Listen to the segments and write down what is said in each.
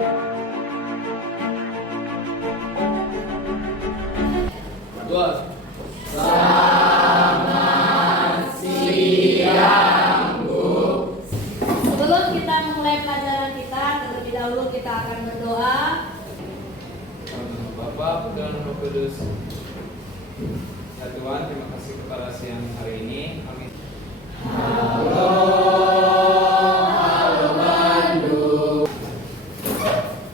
Dua. Selamat siang, Bu. Sebelum kita memulai pelajaran kita, terlebih dahulu kita akan berdoa. Bapak dan Roh Kudus. Ya Tuhan, terima kasih kepada siang hari ini. Amin. Halo Bandung.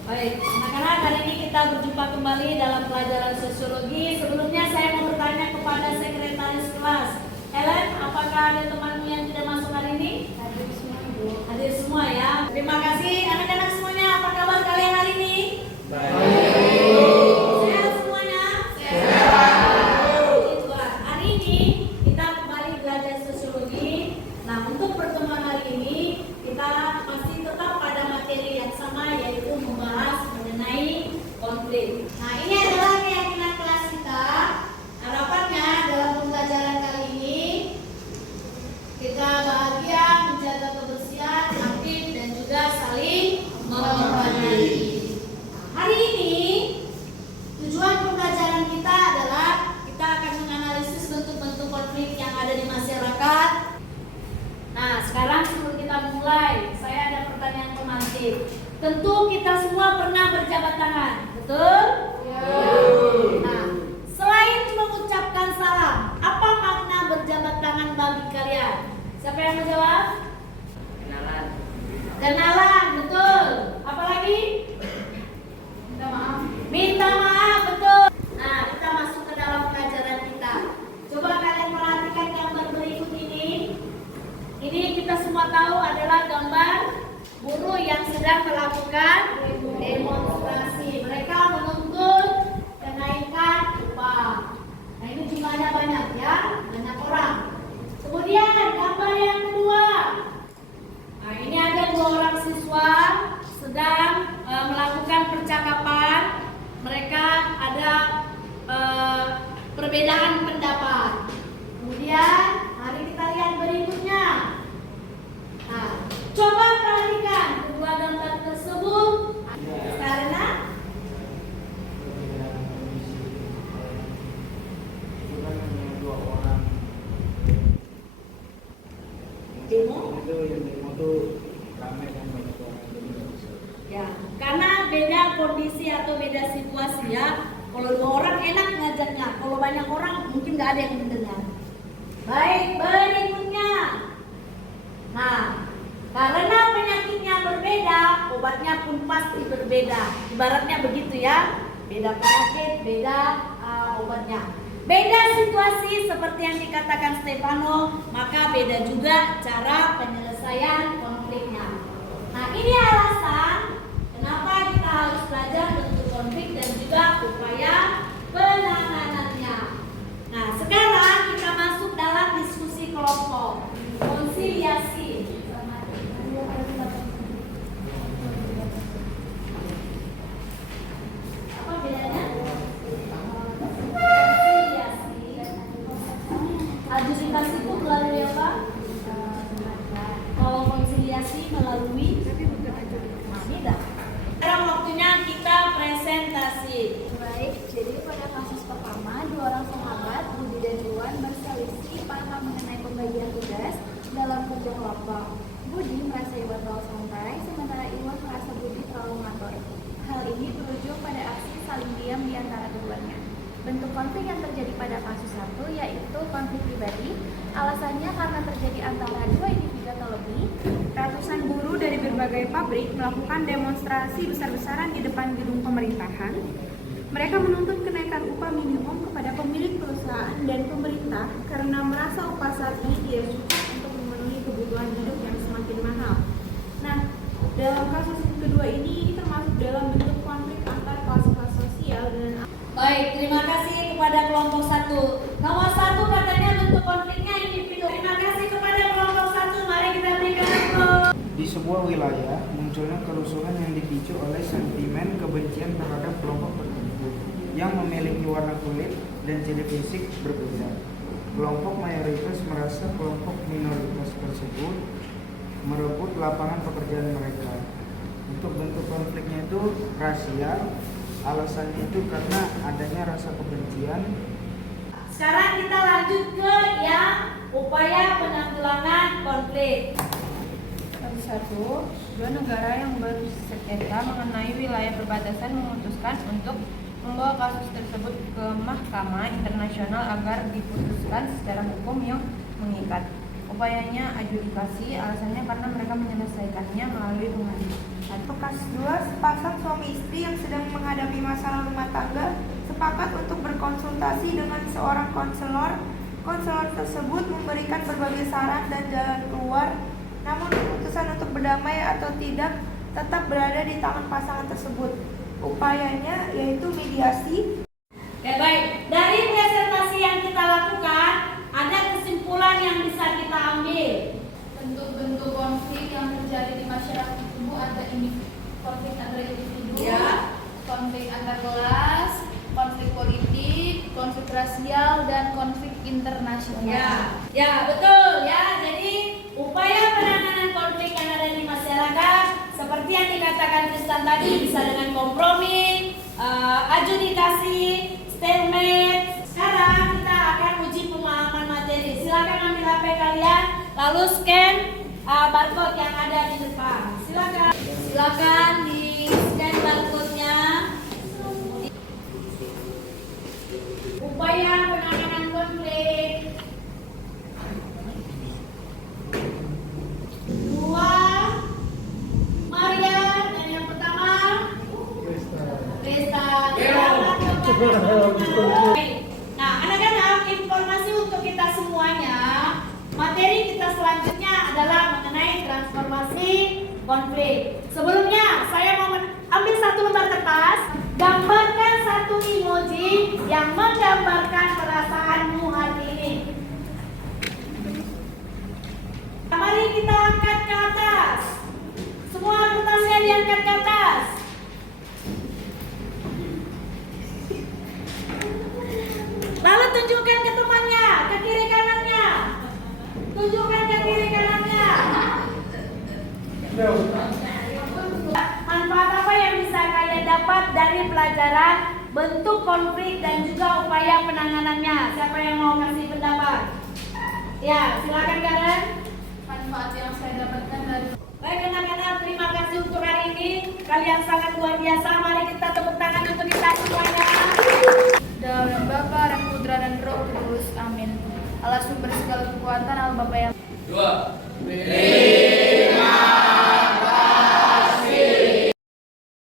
Baik, anak-anak, hari ini kita berjumpa kembali dalam pelajaran sosiologi. Sebelumnya saya mau bertanya kepada sekretaris kelas. Helen, apakah ada temanmu yang tidak masuk hari ini? Hadir semua, Bu. Hadir semua ya. Terima kasih anak-anak semuanya. Apa kabar kalian hari ini? Baik. Sehat semuanya? Sehat. Puji Tuhan. Hari ini kita kembali belajar sosiologi. Nah, untuk pertemuan hari ini kita masih tetap pada materi yang sama, yaitu membahas mengenai konflik. Nah, ini adalah keyakinan kelas kita. Harapannya dalam pembelajaran kali ini kita bahagia, menjaga kebersihan, aktif, dan juga saling menghargai. Hari ini tujuan pembelajaran kita adalah kita akan menganalisis bentuk-bentuk konflik yang ada di masyarakat. Nah, sekarang sebelum kita mulai, saya ada pertanyaan pemantik. Tentu kita semua pernah berjabat tangan, betul? Nah, selain mengucapkan salam, apa makna berjabat tangan bagi kalian? Siapa yang menjawab? Kenalan. Kenalan, betul. Apa lagi? Minta maaf. Minta maaf, betul. Nah, kita masuk ke dalam pelajaran kita. Coba kalian perhatikan gambar berikut ini. Ini kita semua tahu adalah gambar buruh yang sedang melakukan demonstrasi. Mereka menuntut kenaikan upah. Nah, ini jumlahnya banyak ya, banyak orang. Kemudian gambar yang kedua. Nah, ini ada 2 orang siswa sedang melakukan percakapan. Mereka ada perbedaan pendapat. Kemudian mari kita lihat berikutnya. Nah, coba perhatikan kedua gambar tersebut karena ya, karena beda kondisi atau beda situasi ya. Kalau 2 orang enak ngajaknya, kalau banyak orang mungkin nggak ada yang mendengar. Baik, berikutnya. Nah, karena penyakitnya berbeda, obatnya pun pasti berbeda. Ibaratnya begitu ya, beda penyakit, beda obatnya. Beda situasi seperti yang dikatakan Stefano, maka beda juga cara penyelesaian konfliknya. Nah, ini alasan kenapa kita harus belajar bentuk konflik dan juga upaya penanganannya. Nah, sekarang kita masuk dalam diskusi kelompok, konsiliasi. Apa bedanya? Adjudikasi itu melalui apa? Kalau konsiliasi melalui beda. Sekarang waktunya kita presentasi. Baik, jadi pada kasus pertama, 2 orang sahabat, Budi dan Iwan, berselisih paham mengenai pembagian tugas dalam kerja kelompok. Budi merasa Iwan terlalu santai, sementara Iwan merasa Budi terlalu ngatur. Hal ini berujung pada aksi saling diam di antara keduanya. Bentuk konflik yang terjadi pada kasus 1 yaitu konflik pribadi. Alasannya karena terjadi antara 2 individu atau lebih. Ratusan buruh dari berbagai pabrik melakukan demonstrasi besar-besaran di depan gedung pemerintahan. Mereka menuntut kenaikan upah minimum kepada pemilik perusahaan dan pemerintah karena merasa upah saat ini tidak cukup untuk memenuhi kebutuhan hidup yang semakin mahal. Nah, dalam kasus kedua ini termasuk dalam bentuk konflik antar kelas-kelas sosial dan Baik, terima kasih kepada kelompok 1. Nomor 1 katanya bentuk konfliknya individu. Terima kasih kepada kelompok 1. Mari kita berikan aplaus. Di sebuah wilayah, munculnya kerusuhan yang dipicu oleh sentimen kebencian terhadap kelompok tertentu yang memiliki warna kulit dan ciri fisik berbeda. Kelompok mayoritas merasa kelompok minoritas tersebut merebut lapangan pekerjaan mereka. Untuk bentuk konfliknya itu rasial. Alasannya itu karena adanya rasa kebencian. Sekarang kita lanjut ke yang upaya penanggulangan konflik. Nomor 1, dua negara yang bersengketa mengenai wilayah perbatasan memutuskan untuk membawa kasus tersebut ke Mahkamah Internasional agar diputuskan secara hukum yang mengikat. Upayanya adjudikasi, alasannya karena mereka menyelesaikannya melalui pengadilan. Kasus 2, sepasang suami istri yang sedang menghadapi masalah rumah tangga sepakat untuk berkonsultasi dengan seorang konselor. Konselor tersebut memberikan berbagai saran dan jalan keluar, namun keputusan untuk berdamai atau tidak tetap berada di tangan pasangan tersebut. Upayanya yaitu mediasi. Oke, baik. Dari presentasi yang kita lakukan, ada kesimpulan yang bisa kita ambil. Bentuk-bentuk konflik yang terjadi di masyarakat itu ada konflik antar individu, Ya. konflik antar kelas, konflik politik, konflik rasial, dan konflik internasional. Ya, betul ya. Jadi upaya penanganan konflik yang ada di masyarakat seperti yang dikatakan Tristan tadi bisa dengan kompromi, adjudikasi, stalemate. Sekarang kita akan uji pemahaman materi. Silakan ambil HP kalian, lalu scan barcode yang ada di depan. Silakan di scan barcode-nya. Upaya penanganan konflik. 2, Maria, dan yang pertama Krista. Nah, anak-anak, informasi untuk kita semuanya. Materi kita selanjutnya adalah mengenai transformasi konflik. Sebelumnya, saya mau ambil satu lembar kertas, gambarkan satu emoji yang menggambarkan perasaanmu hari ini. Mari kita angkat ke atas. Semua kertasnya diangkat ke atas. Lalu tunjukkan ke temannya, ke kiri kanannya. Tunjukkan ke kiri kanannya. Manfaat apa yang bisa kalian dapat dari pelajaran bentuk konflik dan juga upaya penanganannya? Siapa yang mau kasih pendapat? Ya, silakan Karen. Manfaat yang saya dapatkan dari Baik anak-anak, terima kasih untuk hari ini. Kalian sangat luar biasa. Mari kita tepuk tangan untuk kita semuanya. dalam nama Bapa dan Putra dan Roh Kudus. Amin. Allah sumber segala kekuatan, Allah Bapa yang 2,